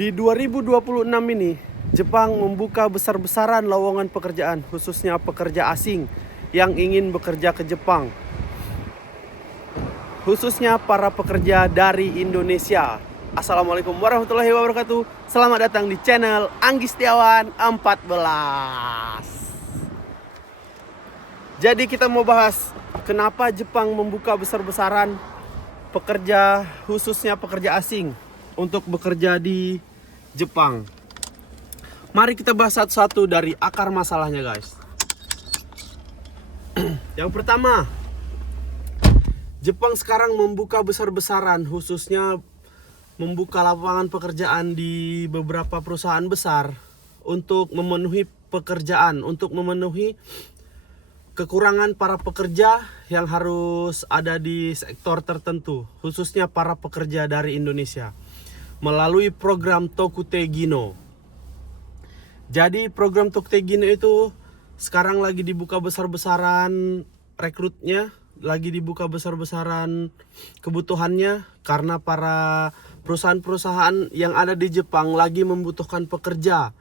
Di 2026 ini, Jepang membuka besar-besaran lowongan pekerjaan, khususnya pekerja asing yang ingin bekerja ke Jepang. Khususnya para pekerja dari Indonesia. Assalamualaikum warahmatullahi wabarakatuh. Selamat datang di channel Anggi Setiawan 14. Jadi kita mau bahas kenapa Jepang membuka besar-besaran pekerja, khususnya pekerja asing untuk bekerja di Jepang. Mari kita bahas satu-satu dari akar masalahnya, guys. Yang pertama, Jepang sekarang membuka besar-besaran, khususnya membuka lapangan pekerjaan di beberapa perusahaan besar untuk memenuhi pekerjaan, untuk memenuhi kekurangan para pekerja yang harus ada di sektor tertentu, khususnya para pekerja dari Indonesia, melalui program Tokute Gino. Jadi program Tokute Gino itu sekarang lagi dibuka besar-besaran rekrutnya, lagi dibuka besar-besaran kebutuhannya karena para perusahaan-perusahaan yang ada di Jepang lagi membutuhkan pekerja.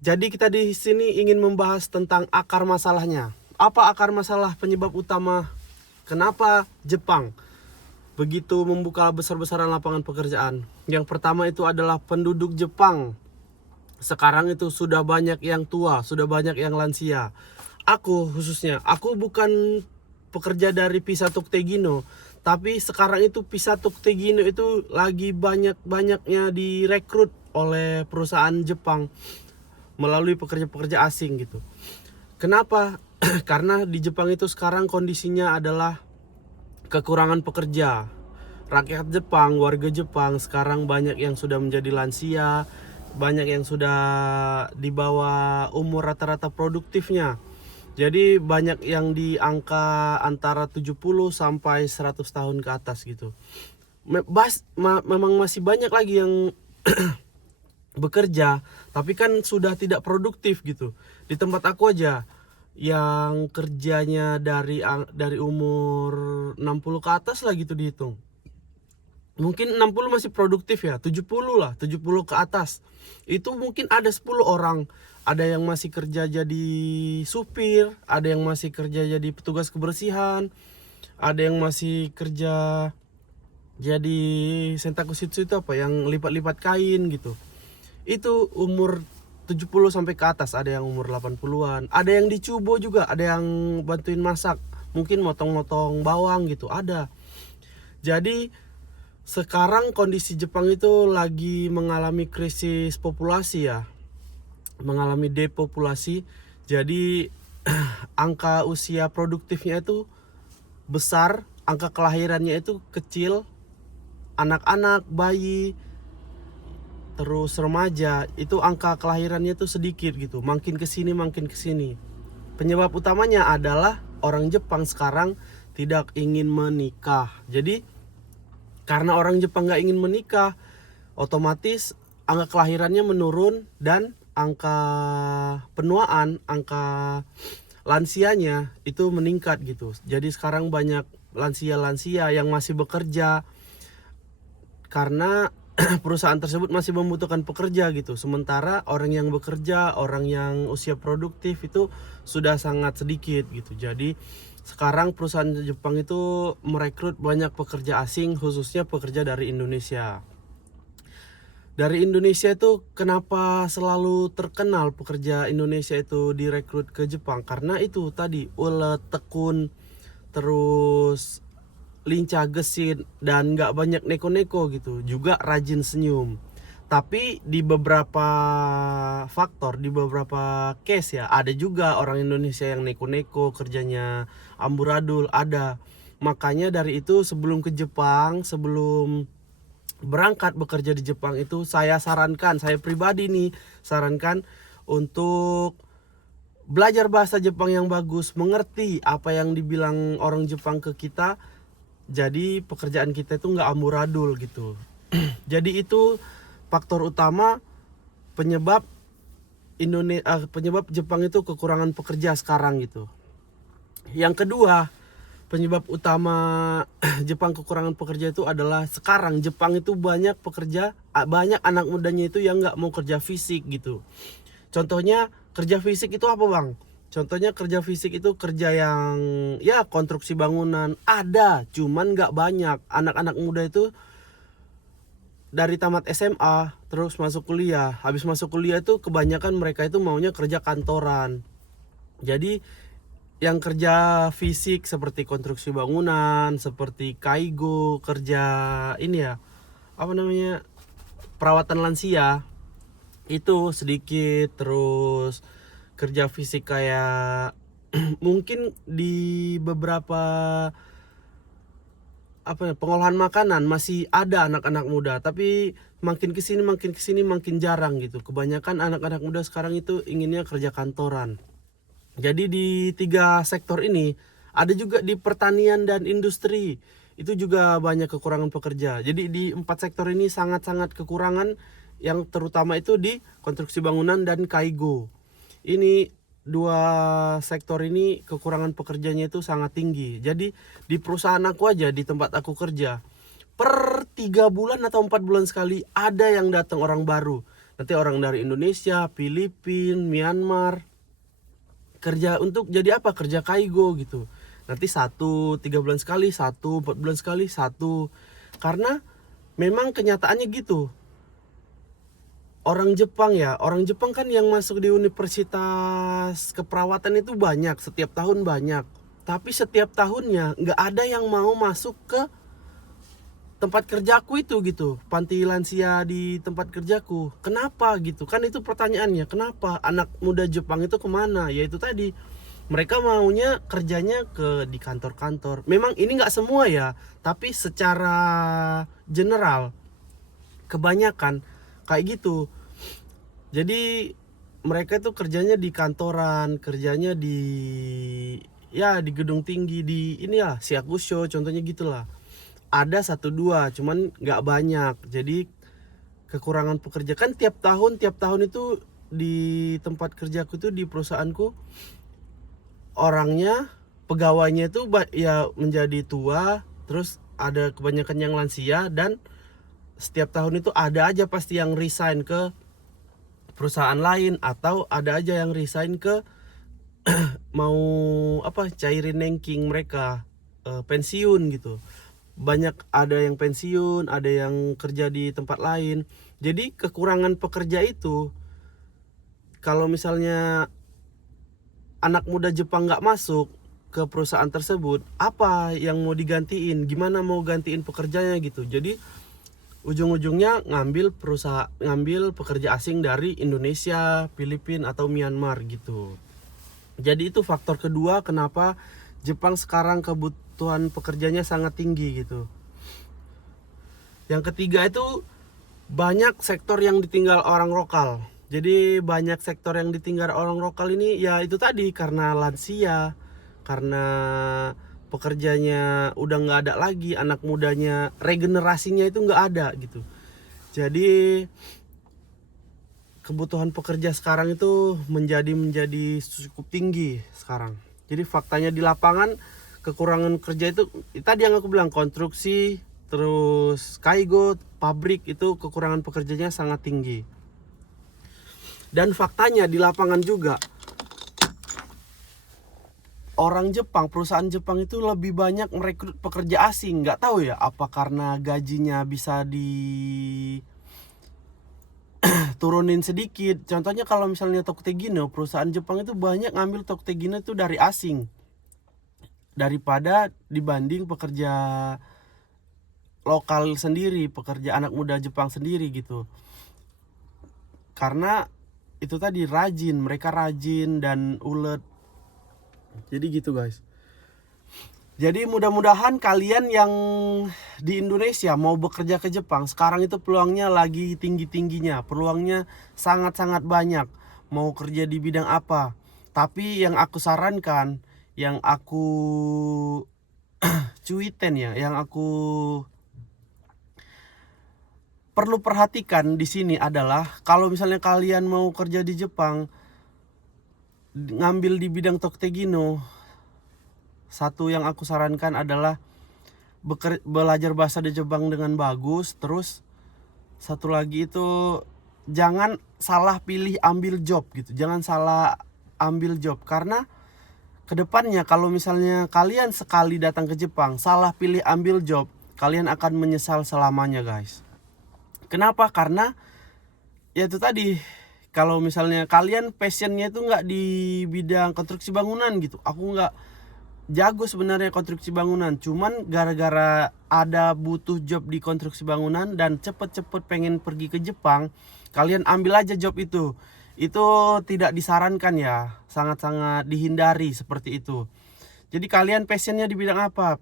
Jadi kita di sini ingin membahas tentang akar masalahnya. Apa akar masalah penyebab utama kenapa Jepang begitu membuka besar-besaran lapangan pekerjaan? Yang pertama itu adalah penduduk Jepang. Sekarang itu sudah banyak yang tua, sudah banyak yang lansia. Aku khususnya, aku bukan pekerja dari Pisa Tokute Gino, tapi sekarang itu Pisa Tokute Gino itu lagi banyak-banyaknya direkrut oleh perusahaan Jepang melalui pekerja-pekerja asing gitu. Kenapa? Karena di Jepang itu sekarang kondisinya adalah kekurangan pekerja. Rakyat Jepang, warga Jepang sekarang banyak yang sudah menjadi lansia, banyak yang sudah di bawah umur rata-rata produktifnya. Jadi banyak yang di angka antara 70 sampai 100 tahun ke atas gitu. Memang masih banyak lagi yang bekerja, tapi kan sudah tidak produktif gitu. Di tempat aku aja yang kerjanya dari umur 60 ke atas lah gitu dihitung. Mungkin 60 masih produktif ya, 70 lah, 70 ke atas. Itu mungkin ada 10 orang. Ada yang masih kerja jadi supir, ada yang masih kerja jadi petugas kebersihan, ada yang masih kerja jadi sentakusitsu itu apa, yang lipat-lipat kain gitu. Itu umur 70 sampai ke atas, ada yang umur 80-an, ada yang di cubo juga, ada yang bantuin masak, mungkin motong-motong bawang gitu, ada. Jadi sekarang kondisi Jepang itu lagi mengalami krisis populasi ya, mengalami depopulasi. Jadi angka usia produktifnya itu besar, angka kelahirannya itu kecil, anak-anak, bayi, terus remaja, itu angka kelahirannya itu sedikit gitu, makin kesini makin kesini. Penyebab utamanya adalah orang Jepang sekarang tidak ingin menikah. Jadi karena orang Jepang nggak ingin menikah, otomatis angka kelahirannya menurun dan angka penuaan, angka lansianya itu meningkat gitu. Jadi sekarang banyak lansia-lansia yang masih bekerja karena perusahaan tersebut masih membutuhkan pekerja gitu. Sementara orang yang bekerja, orang yang usia produktif itu sudah sangat sedikit gitu. Jadi sekarang perusahaan Jepang itu merekrut banyak pekerja asing, khususnya pekerja dari Indonesia. Dari Indonesia itu kenapa selalu terkenal pekerja Indonesia itu direkrut ke Jepang? Karena itu tadi ulet, tekun, terus lincah gesit, dan nggak banyak neko-neko gitu. Juga rajin senyum. Tapi di beberapa faktor, di beberapa case ya, ada juga orang Indonesia yang neko-neko, kerjanya amburadul, ada. Makanya dari itu sebelum ke Jepang, sebelum berangkat bekerja di Jepang itu, saya sarankan, saya pribadi nih sarankan untuk belajar bahasa Jepang yang bagus, mengerti apa yang dibilang orang Jepang ke kita. Jadi pekerjaan kita itu nggak amburadul gitu. Jadi itu faktor utama penyebab penyebab Jepang itu kekurangan pekerja sekarang gitu. Yang kedua, penyebab utama Jepang kekurangan pekerja itu adalah sekarang Jepang itu banyak anak mudanya itu yang nggak mau kerja fisik gitu. Contohnya kerja fisik itu apa bang? Contohnya kerja fisik itu kerja yang ya konstruksi bangunan ada, cuman nggak banyak. Anak-anak muda itu dari tamat SMA terus masuk kuliah. Habis masuk kuliah itu kebanyakan mereka itu maunya kerja kantoran. Jadi yang kerja fisik seperti konstruksi bangunan, seperti kaigo, kerja ini ya, apa namanya, perawatan lansia itu sedikit. Terus kerja fisik kayak mungkin di beberapa pengolahan makanan masih ada anak-anak muda, tapi makin kesini makin jarang gitu. Kebanyakan anak-anak muda sekarang itu inginnya kerja kantoran. Jadi di 3 sektor ini, ada juga di pertanian dan industri, itu juga banyak kekurangan pekerja. Jadi di 4 sektor ini sangat-sangat kekurangan, yang terutama itu di konstruksi bangunan dan kaigo. Ini 2 sektor ini kekurangan pekerjanya itu sangat tinggi. Jadi di perusahaan aku aja, di tempat aku kerja, per 3 bulan atau 4 bulan sekali ada yang datang orang baru. Nanti orang dari Indonesia, Filipina, Myanmar, kerja untuk jadi apa? Kerja kaigo gitu. Nanti 3 bulan sekali, 4 bulan sekali, karena memang kenyataannya gitu. Orang Jepang kan yang masuk di universitas keperawatan itu banyak, setiap tahun banyak. Tapi setiap tahunnya nggak ada yang mau masuk ke tempat kerjaku itu gitu, panti lansia di tempat kerjaku. Kenapa gitu? Kan itu pertanyaannya, kenapa anak muda Jepang itu kemana? Ya itu tadi, mereka maunya kerjanya di kantor-kantor. Memang ini nggak semua ya, tapi secara general kebanyakan kayak gitu. Jadi mereka itu kerjanya di kantoran, kerjanya di gedung tinggi, di ini ya, Siakusho contohnya gitulah. Ada 1-2, cuman nggak banyak. Jadi kekurangan pekerja kan tiap tahun itu di tempat kerjaku itu, di perusahaanku, orangnya, pegawainya itu ya menjadi tua, terus ada kebanyakan yang lansia, dan setiap tahun itu ada aja pasti yang resign ke perusahaan lain, atau ada aja yang resign ke mau cairin ranking mereka, pensiun gitu. Banyak ada yang pensiun, ada yang kerja di tempat lain. Jadi kekurangan pekerja itu, kalau misalnya anak muda Jepang nggak masuk ke perusahaan tersebut, apa yang mau digantiin, gimana mau gantiin pekerjanya gitu. Jadi ujung-ujungnya ngambil pekerja asing dari Indonesia, Filipina atau Myanmar gitu. Jadi itu faktor kedua kenapa Jepang sekarang kebutuhan pekerjanya sangat tinggi gitu. Yang ketiga itu banyak sektor yang ditinggal orang lokal. Jadi banyak sektor yang ditinggal orang lokal ini ya itu tadi, karena lansia, karena pekerjanya udah nggak ada lagi, anak mudanya regenerasinya itu nggak ada gitu. Jadi kebutuhan pekerja sekarang itu menjadi cukup tinggi sekarang. Jadi faktanya di lapangan kekurangan kerja itu tadi yang aku bilang, konstruksi, terus kaigo, pabrik, itu kekurangan pekerjanya sangat tinggi. Dan faktanya di lapangan juga orang Jepang, perusahaan Jepang itu lebih banyak merekrut pekerja asing. Nggak tahu ya, apa karena gajinya bisa turunin sedikit. Contohnya kalau misalnya Toktegino, perusahaan Jepang itu banyak ngambil Toktegino itu dari asing daripada dibanding pekerja lokal sendiri, pekerja anak muda Jepang sendiri gitu. Karena itu tadi mereka rajin dan ulet. Jadi gitu guys. Jadi mudah-mudahan kalian yang di Indonesia mau bekerja ke Jepang, sekarang itu peluangnya lagi tinggi-tingginya, peluangnya sangat-sangat banyak. Mau kerja di bidang apa? Tapi yang aku sarankan, yang aku cuiten ya, yang aku perlu perhatikan di sini adalah, kalau misalnya kalian mau kerja di Jepang, ngambil di bidang Toktegino, Satu yang aku sarankan adalah belajar bahasa di Jepang dengan bagus. Terus satu lagi itu jangan salah pilih ambil job gitu. Jangan salah ambil job, karena kedepannya kalau misalnya kalian sekali datang ke Jepang salah pilih ambil job, kalian akan menyesal selamanya guys. Kenapa? Karena ya itu tadi, kalau misalnya kalian passionnya itu nggak di bidang konstruksi bangunan gitu. Aku nggak jago sebenarnya konstruksi bangunan, cuman gara-gara ada butuh job di konstruksi bangunan dan cepet-cepet pengen pergi ke Jepang, kalian ambil aja job itu. Itu tidak disarankan ya, sangat-sangat dihindari seperti itu. Jadi kalian passionnya di bidang apa?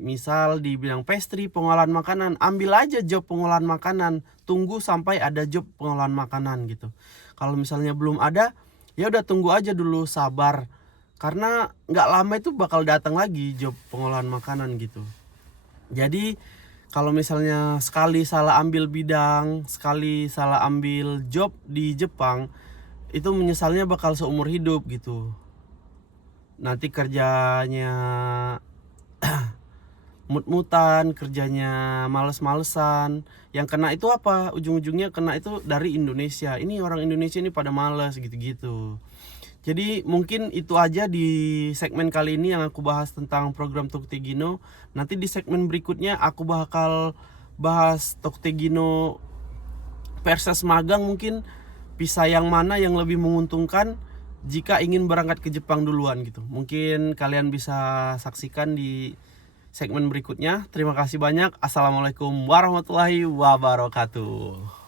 Misal di bidang pastry, pengolahan makanan, ambil aja job pengolahan makanan. Tunggu sampai ada job pengolahan makanan gitu. Kalau misalnya belum ada, ya udah tunggu aja dulu, sabar. Karena nggak lama itu bakal datang lagi job pengolahan makanan gitu. Jadi kalau misalnya sekali salah ambil bidang, sekali salah ambil job di Jepang, itu menyesalnya bakal seumur hidup gitu. Nanti kerjanya mut-mutan, kerjanya males-malesan. Yang kena itu apa? Ujung-ujungnya kena itu dari Indonesia. Ini orang Indonesia ini pada males gitu-gitu. Jadi mungkin itu aja di segmen kali ini yang aku bahas tentang program Toktegino. Nanti di segmen berikutnya aku bakal bahas Toktegino versus magang, mungkin pisah yang mana yang lebih menguntungkan jika ingin berangkat ke Jepang duluan gitu. Mungkin kalian bisa saksikan di segmen berikutnya. Terima kasih banyak. Assalamualaikum warahmatullahi wabarakatuh.